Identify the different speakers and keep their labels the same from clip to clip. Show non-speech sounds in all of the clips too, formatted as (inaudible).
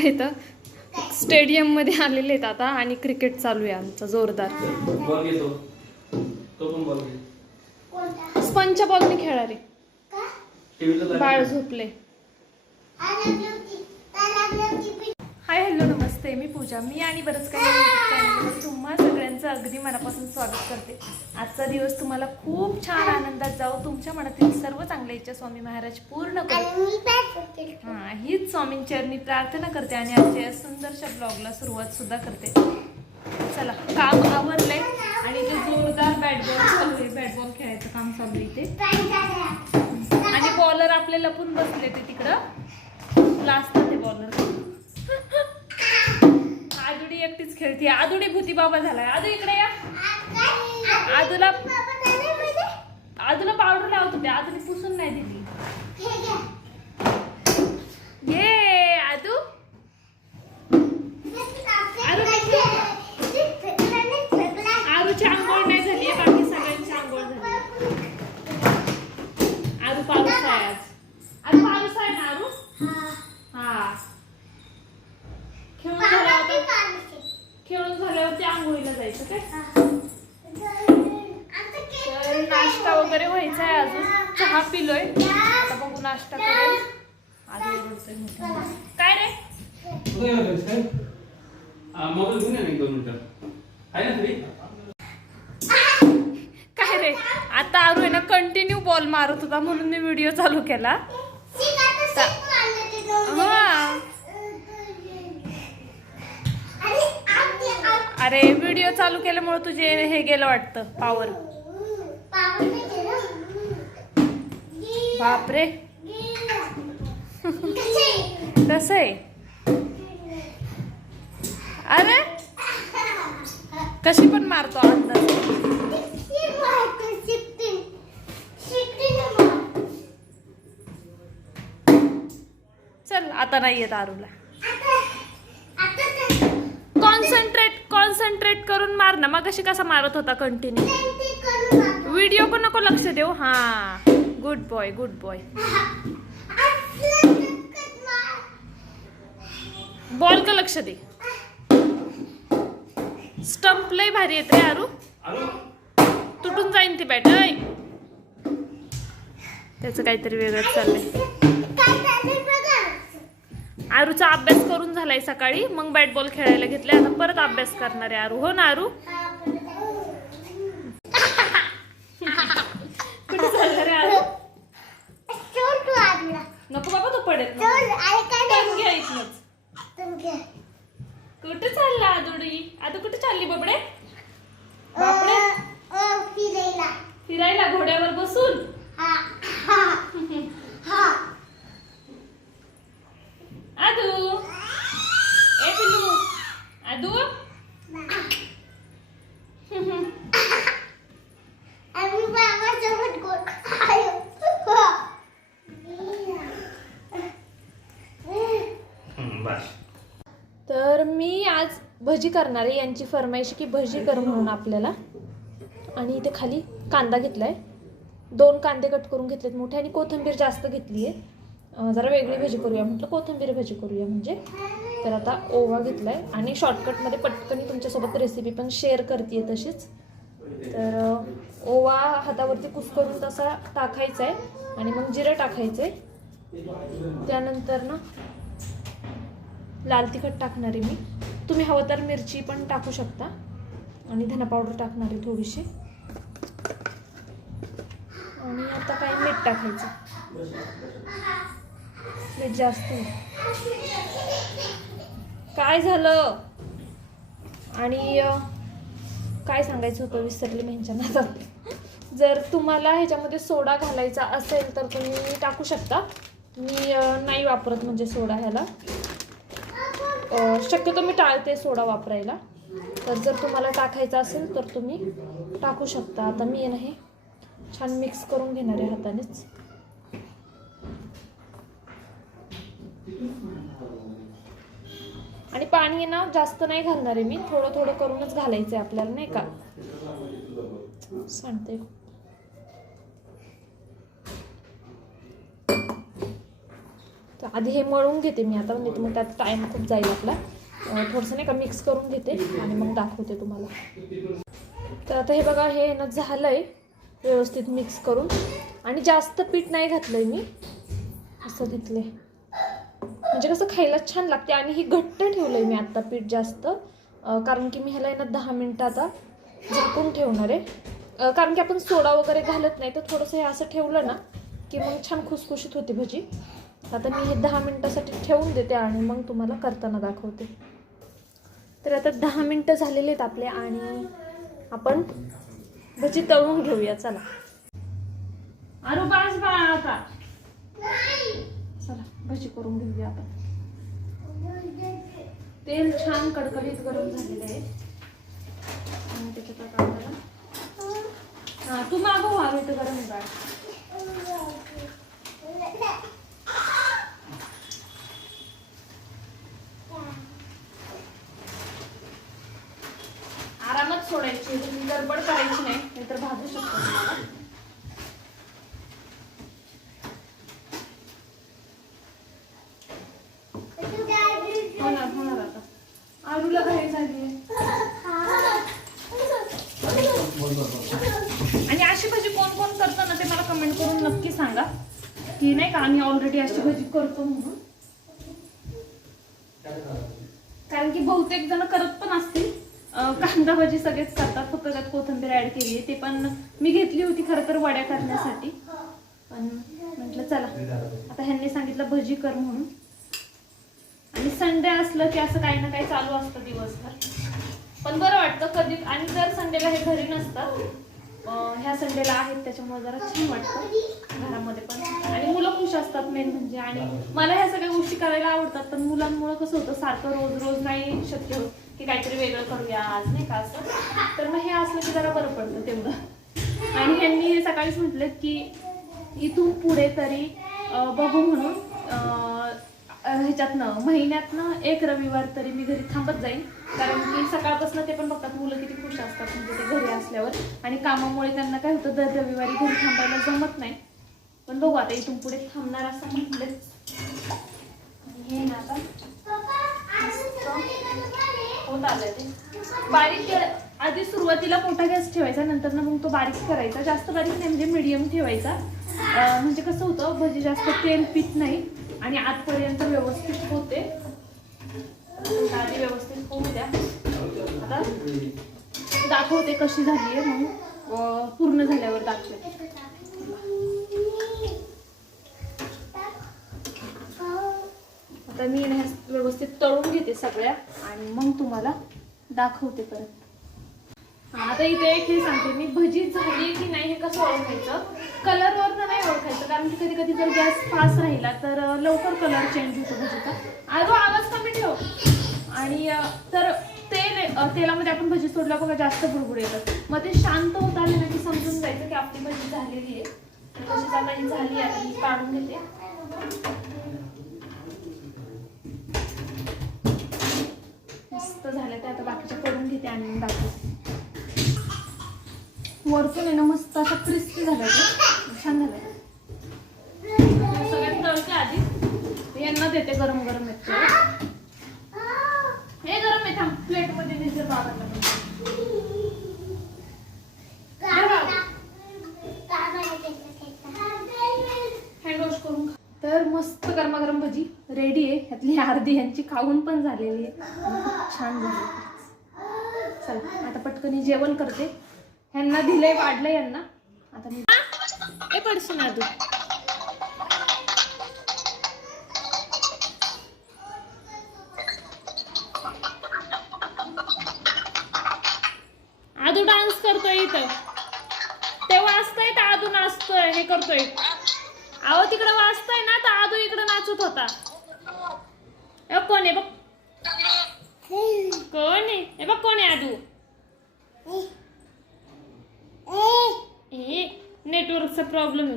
Speaker 1: सकाळ सकाळ इथं स्टेडियममध्ये आलेले आहेत आता आणि क्रिकेट चालू आहे आमचं जोरदार. स्पंजच्या बॉलने खेळा रे
Speaker 2: टीव्हीला
Speaker 1: बाळ झोपले. हाय हॅलो नमस्ते मी पूजा. मी आणि बरंच काही तुम्हा सगळ्यांचं अगदी मनापासून स्वागत करते. आजचा दिवस तुम्हाला खूप छान आनंदात जाऊ तुमच्या मनातील सर्व चांगल्या इच्छा स्वामी महाराज पूर्ण करू हा हीच स्वामींची चरणी प्रार्थना करते आणि आजच्या या सुंदरशा ब्लॉगला सुरुवात सुद्धा करते. चला काम आवरलंय आणि ते जोरदार बॅट बॉल चालू आहे. बॅट बॉल खेळायचं काम चालू आहे इथे. आणि बॉलर आपले लपून बसले ते तिकडं. लाजतात ते बॉलर. आदुडी एकटीच खेळते आदुडी भूती बाबा झालाय. आदू इकडे या. आदूला आदूला पावडर लावत होते. आदूने पुसून नाही दिली. ये आदू आरूची आंघोळ नाही झाली बाकी सगळ्यांची आंघोळ झाली आरू पाऊस आहे आज आरू पाऊस आहे ना आरू हा खेळून झाल्यावर खेळून झाल्यावरती ओके? तर नाश्ता वगैरे व्हायचा आहे अजून. चहा पिलोय. आता बघू नाश्ता करेल आधी काय रे
Speaker 2: काय? मोबाईल घेऊन एक दोन मिनिटं. आहे ना
Speaker 1: काय रे? आता आरू आहे ना कंटिन्यू बॉल मारत होता म्हणून मी व्हिडिओ चालू केला. अरे व्हिडिओ चालू केल्यामुळे तुझे हे गेलं वाटतं पॉवर बापरे. कसं आहे? अरे कशी पण मारतो अंदाज. चल आता नाही येत आरूला कॉन्सन्ट्रेट कॉन्सन्ट्रेट करून मार ना. मग कशी कसा मारत होता कंटिन्यू व्हिडिओ को नको लक्ष देऊ. हा. Good boy good boy ball का लक्ष दे. स्टंप लय भारी येते रे आरू? तुटून जाईन ती बॅट ऐ त्याचं काहीतरी वेगळंच चाललंय. आरूचा अभ्यास करून झालाय सकाळी. मग बॅट बॉल खेळायला घेतले आता परत अभ्यास करणार आहे आरू. हो ना आरू? कुठे चाललं रे आरू? नको बाबा तो पडेल कुठे चालला आदुडी? आता कुठे चालली बाबडे? बापडे? फिरायला. घोड्यावर बसून? (laughs) आदू. ए पिल्लू. आदू?
Speaker 2: हम्म, बस.
Speaker 1: तर मी आज भजी करणार आहे. यांची फरमाईश की भजी कर म्हणून आपल्याला. आणि इथे खाली कांदा घेतलाय. दोन कांदे कट करून घेतलेत मोठे आणि कोथिंबीर जास्त घेतली आहे जरा वेगळी भजी करूया. म्हटलं कोथिंबीर भजी करूया म्हणजे. तर आता ओवा घेतला आहे आणि शॉर्टकटमध्ये पटकन तुमच्यासोबत रेसिपी पण शेअर करते तशीच. तर ओवा हातावरती कुस्करून तसा टाकायचा आहे आणि मग जिरं टाकायचं आहे त्यानंतर ना लाल तिखट टाकणार आहे मी. तुम्ही हवं तर मिरची पण टाकू शकता. आणि धना पावडर टाकणार आहे थोडीशी. आणि आता काही मीठ टाकायचं. मीठ जास्त. काय झालं? आणि काय सांगायचं होतं विसरले मी जर तुम्हाला ह्याच्यामध्ये सोडा घालायचा असेल तर तुम्ही टाकू शकता. मी नाही वापरत म्हणजे सोडा ह्याला. शक्यतो मी टाळते सोडा वापरायला. तर जर तुम्हाला टाकायचा असेल तर तुम्ही टाकू शकता. आता मी आहे हे छान मिक्स करून घेणार आहे हातानेच. आणि पाणी ना जास्त नाही घालणार आहे मी. थोडं थोडं करूनच घालायचं आहे आपल्याला नाही का? सांगते. तर आधी हे मळून घेते मी आता म्हणजे मग त्यात टाईम खूप जाईल आपला. थोडंसं नाही का मिक्स करून घेते आणि मग दाखवते तुम्हाला. तर आता हे बघा हे ना झालं आहे व्यवस्थित मिक्स करून. आणि जास्त पीठ नाही घातलं आहे मी. असं घेतलं आहे म्हणजे कसं खायला छान लागते आणि ही घट्ट ठेवलं आहे मी आत्ता पीठ जास्त. कारण की मी ह्याला आहे ना दहा मिनटं आता ठेवणार आहे. कारण की आपण सोडा वगैरे घालत नाही तर थोडंसं हे असं ठेवलं ना की मग छान खुसखुशीत होते भजी. आता मी हे दहा मिनटासाठी ठेवून देते आणि मग तुम्हाला करताना दाखवते. तर आता दहा मिनटं झालेले आहेत आपले आणि आपण भजी तळून घेऊया चला. अरे बास बा आता. भजी करून घेऊया आपण. तेल छान कडकडीत गरम झालेलं आहे. आणि त्याच्यात आता आपल्याला हा तू मागो हा इथं गरम डाळ आरामात सोडायची गडबड करायची नाही नाहीतर भाजू शकतो तुम्हाला होणार होणार आता आलूला घाई झाली आणि अशी भाजी कोण कोण करतं ना ते मला कमेंट करून नक्की सांगा मी ऑलरेडी अशी भजी करतो म्हणून. कारण की बहुतेक जण करत पण असतील. कांदा भाजी सगळेच करतात फक्त त्यात कोथिंबीर ऍड केली आहे. ते पण मी घेतली होती खरं तर वड्या करण्यासाठी. पण म्हटलं चला आता ह्यांनी सांगितलं भजी कर म्हणून. आणि संडे असलं की असं काही ना काही चालू असतं दिवसभर. पण बरं वाटतं कधी आणि जर संडेला हे घरी नसतात ह्या संडेला आहेत त्याच्यामुळे जरा छान वाटतं घरामध्ये पण. आणि मुलं खुश असतात मेन म्हणजे. आणि मला ह्या सगळ्या गोष्टी करायला आवडतात पण मुलांमुळे कसं होतं सारखं रोज रोज नाही शक्य होत की काहीतरी वेगळं करूया आज नाही का असं. तर मग हे असलं की जरा बरं पडतं तेवढं. आणि ह्यांनी सकाळीच म्हटलं की इथून पुढे तरी बघू म्हणून ह्याच्यातनं महिन्यातनं एक रविवार तरी मी घरी थांबत जाईन. कारण की सकाळपासून ते पण बघतात मुलं किती खुश असतात म्हणजे ते घरी असल्यावर. आणि कामामुळे त्यांना काय होतं दर रविवारी घरी थांबायला जमत नाही. पण बघू आता इथून पुढे थांबणार असं म्हटलं हे ना आता होत ते. बारीक आधी सुरुवातीला मोठा गॅस ठेवायचा नंतर ना मग तो बारीक करायचा. जास्त बारीक नाही म्हणजे मिडियम ठेवायचा. म्हणजे कसं होतं भजी जास्त तेल पित नाही. आणि आतपर्यंत व्यवस्थित होते आता आधी व्यवस्थित होऊ द्या आता हो, दाखवते कशी झाली आहे मग पूर्ण झाल्यावर दाखवते आता मी ह्या व्यवस्थित तळून घेते सगळ्या आणि मग तुम्हाला दाखवते परत. आता इथे एक हे सांगते मी भजी झाली की नाही हे कसं ओळखायचं? कलरवर नाही ओळखायचं कारण की कधी कधी जर गॅस फास्ट राहिला तर लवकर कलर चेंज होतो भजीचा. अगो आवाज कमी ठेव. आणि तर तेल नाही. तेलामध्ये आपण भजी सोडल्या बघा जास्त बुडबुड येतात. मग ते शांत होत आले ना की समजून जायचं की आपली भजी झालेली आहे. भजी तशीच झाली आहे ही काढून घेते. मस्त झालं ते आता बाकीच्या करून घेते आणि बाकी दाखवते वरतून आहे ना मस्त असं क्रिस्पी झालं ते. छान झालं. सगळ्यात तळते आधी. यांना देते गरम गरम येते हे गरम आहे थांब. प्लेटमध्ये देते पाव दे करून तर मस्त गरमागरम भजी रेडी आहे. ह्यातली अर्धी यांची खाऊन पण झालेली आहे. खूप छान झाली. चला आता पटकन जेवण करते. ह्यांना दिलंय वाढलंय यांना. आता मी ए पडशी ना तू. करतोय इथं. ते वाचतोय तर आदू नाचतोय हे करतोय. अहो तिकडे वाचतोय ना तर आदू इकडं नाचत होता. ए, कोण आहे बघ? कोण आहे? हे बघ कोण आहे आदू? हे नेटवर्कचा प्रॉब्लेम आहे.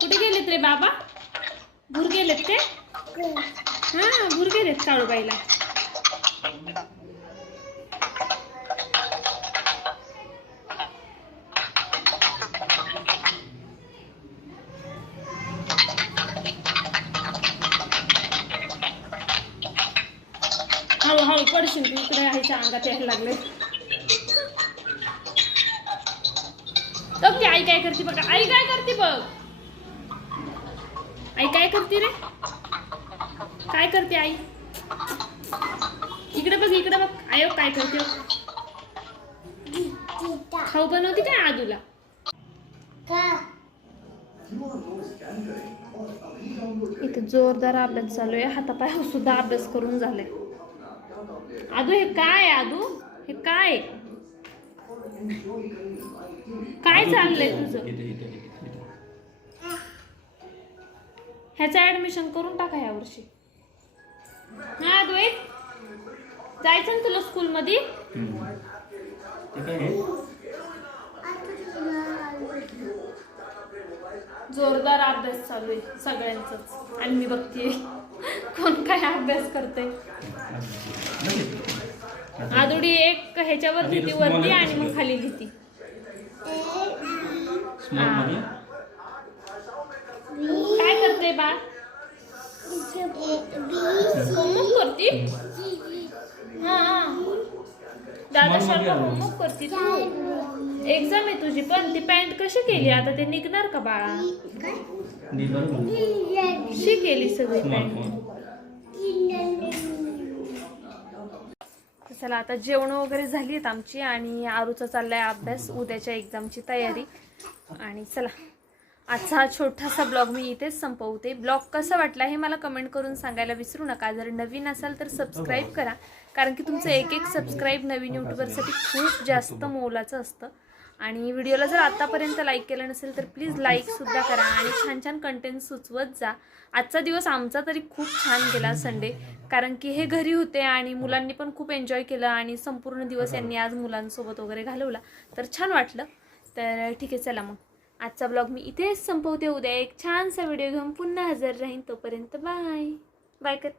Speaker 1: कुठे गेलेत रे बाबा? भूर गेलेत ते? हा भूर गेलेत काळूबाईला. तू इकडे आईच्या अंगात यायला लागले. बघ ती आई काय करते बघ. आई काय करते बघ. आई काय करते रे? काय करते आई? इकडे बघ इकडे बघ. आयो काय करते खाऊ बनवते काय आदूला इथं जोरदार अभ्यास चालू आहे. हातापायावर सुद्धा अभ्यास करून झालाय आदू हे काय आदू? हे काय? काय चाललंय तुझं? ह्याचं ऍडमिशन करून टाका या वर्षी. हा द्वैत जायचं ना तुला स्कूल मध्ये
Speaker 2: हम्म. ते काय आहे.
Speaker 1: जोरदार अभ्यास चालू आहे सगळ्यांचाच. आणि मी बघतीये. कोण काय अभ्यास करते आदुडी एक ह्याच्यावर लिहिती वरती आणि मग खाली लिहिती.
Speaker 2: स्मॉलमध्ये?
Speaker 1: काय करते बा? करती? हा. दादा शर्मा. होमवर्क करती तू. एक्झाम आहे तुझी पण ती पॅन्ट कशी केली? आता ते निघणार का बाळा? कशी केली सगळी पॅन्ट चला आता जेवण वगैरे झाली आहेत आमची आणि आरूचा चाललाय अभ्यास उद्याच्या एक्झामची तयारी. आणि चला आजचा हा छोटासा ब्लॉग मी इथेच संपवते. ब्लॉग कसा वाटला हे मला कमेंट करून सांगायला विसरू नका. जर नवीन असाल तर सबस्क्राईब करा. कारण की तुमचं एक एक सबस्क्राईब नवीन यूट्यूबरसाठी खूप जास्त मोलाचं असतं. आणि व्हिडिओला जर आतापर्यंत लाईक केलं नसेल तर प्लीज लाईकसुद्धा करा आणि छान छान कंटेंट सुचवत जा. आजचा दिवस आमचा तरी खूप छान गेला संडे कारण की हे घरी होते आणि मुलांनी पण खूप एन्जॉय केलं आणि संपूर्ण दिवस यांनी आज मुलांसोबत वगैरे घालवला. तर छान वाटलं. तर ठीक आहे चला मग. आजचा ब्लॉग मी इथेच संपवते. उद्या एक छानसा व्हिडिओ घेऊन पुन्हा हजर राहीन. तोपर्यंत बाय बाय कर.